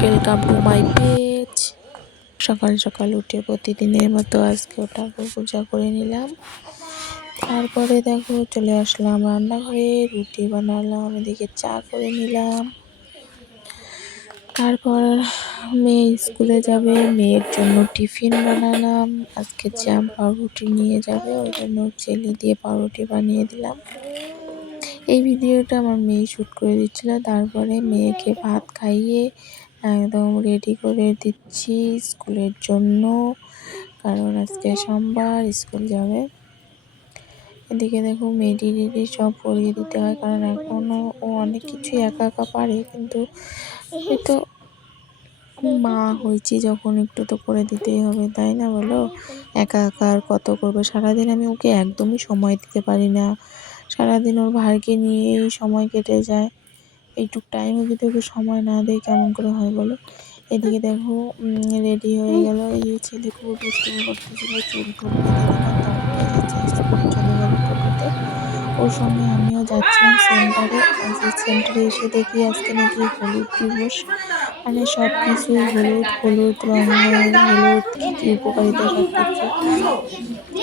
Welcome to my page. সকাল সকাল উঠে প্রতিদিনের মতো আজকেও ঠাকুর পূজা করে নিলাম। তারপরে দেখো চলে আসলাম রান্নাঘরে, রুটি বানালাম, এদিকে চা করে নিলাম। তারপর মেয়ে স্কুলে যাবে, মেয়ের জন্য টিফিন বানালাম। আজকে জ্যাম পাউরুটি নিয়ে যাবে, ওই জন্য জেলি দিয়ে পাউরুটি বানিয়ে দিলাম। এই ভিডিওটা আমার মেয়ে শ্যুট করে দিচ্ছিল। তারপরে মেয়েকে ভাত খাইয়ে একদম রেডি করে দিচ্ছি স্কুলের জন্য, কারণ আজকে সোমবার স্কুল যাবে। এদিকে দেখো মেডি রেডি সব করিয়ে দিতে হয়, কারণ এখনও ও অনেক কিছুই একা একা পারে, কিন্তু হয়তো মা হয়েছি যখন একটু তো করে দিতেই হবে, তাই না বলো? একা একা আর কত করবে? সারাদিন আমি ওকে একদমই সময় দিতে পারি না। সারাদিন ওর ভাইকে নিয়েই সময় কেটে যায়। এইটুক টাইমও যদি ওকে সময় না দেয় কেমন করে হয় বলো? এদিকে দেখো রেডি হয়ে গেল। এই যে ছেলে খুব দুষ্টুমি করতেছিল, চুল টুল বেঁধে দিলাম, তারপরে স্কুলে চলে গেল টোটোতে। ওর সঙ্গে আমিও যাচ্ছিলাম সেন্টারে। সেন্টারে এসে দেখি আজকে নাকি হলুদ দিবস, মানে সব কিছুই হলুদ হলুদ রঙের, হলুদ কী কী উপকারিতা সব কিছু।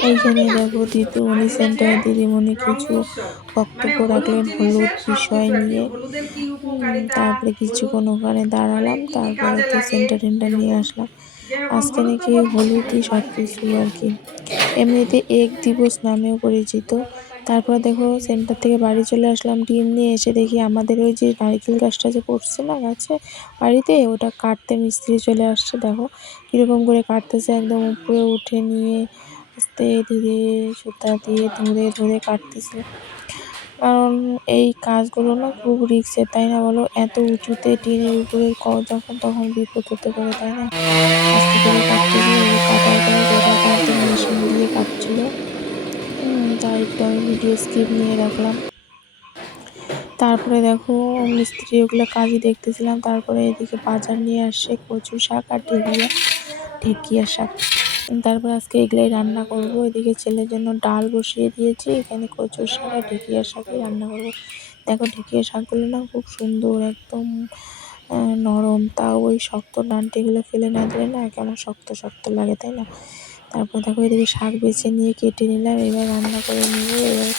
এইখানে দেখো দিদিমণি, সেন্টারে দিদিমণি কিছু বক্তব্য রাখলেন হলুদ বিষয় নিয়ে। তারপরে কিছুক্ষণ ওখানে দাঁড়ালাম, তারপরে তো সেন্টার নিয়ে আসলাম। আজকে নাকি হলুদই সব কিছু আর কি, এমনিতে এক দিবস নামেও পরিচিত। তারপর দেখো সেন্টার থেকে বাড়ি চলে আসলাম, ডিম নিয়ে এসে দেখি আমাদের ওই যে নারকেল গাছটা যে পড়ছে না গাছে বাড়িতে, ওটা কাটতে মিস্ত্রি চলে আসছে। দেখো কীরকম করে কাটতেছে, একদম উপরে উঠে নিয়ে আস্তে ধীরে সুতা দিয়ে ধরে ধরে কাটতেছে। কারণ এই কাজগুলো না খুব রিস্কের, তাই না বলো? এত উঁচুতে টিনের উপরে যখন তখন বিপদ হতে পারে, তাই না? আস্তে ধীরে কাটতেছিল, কাটার পরে গোটাটা একদম মেশিন দিয়ে কাটছিল। তাই একটু আমি ভিডিও স্কিপ নিয়ে রাখলাম। তারপরে দেখো মিস্ত্রি ওগুলো কাজই দেখতেছিলাম। তারপরে এদিকে বাজার নিয়ে আসছে কচু শাক আর ঢেকিয়া শাক। তারপর আজকে এগুলাই রান্না করব। এদিকে ছেলের জন্য ডাল বসিয়ে দিয়েছি, এখানে কচুর শাক আর ঢেকিয়া শাকই রান্না করব। দেখো ঢেকিয়া শাকগুলো না খুব সুন্দর, একদম নরম, তাও ওই শক্ত ডান্টিগুলো ফেলে না দিলে না কেমন শক্ত শক্ত লাগে, তাই না? তারপর দেখো এদিকে শাক বেছে নিয়ে কেটে নিলাম, এবার রান্না করে নিয়ে এবার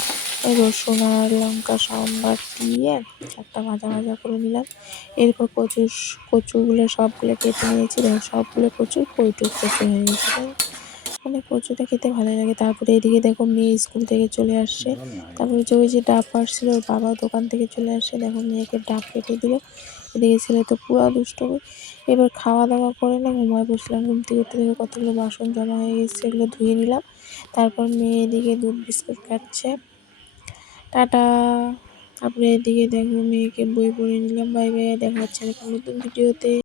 রসুন আর লঙ্কা সম্বার দিয়ে একটা ভাজা ভাজা করে নিলাম। এরপর কচুগুলো সবগুলো কেটে নিয়েছি, দেখো সবগুলো কচু কচু হয়ে গেছে, মানে কচুটা খেতে ভালো লাগে। তারপরে এদিকে দেখো মেয়ে স্কুল থেকে চলে আসছে, তারপরে যে ওই যে ডাব আসছিল ওর বাবা দোকান থেকে চলে আসছে, দেখো মেয়েকে ডাব কেটে দিল। এদিকে ছেলে তো পুরো দুষ্টুমি। এবার খাওয়া দাওয়া করে না ঘুমায় পড়ছিলাম, ঘুম থেকে উঠতে থেকে কতগুলো বাসন জমা হয়ে গেছে, এগুলো ধুয়ে নিলাম। তারপর মেয়ে এদিকে দুধ বিস্কুট খাচ্ছে। টাটা। তারপরে এদিকে দেখো মেয়েকে বই পড়ে নিলাম। বাই বাই, দেখা হচ্ছে নতুন ভিডিওতে।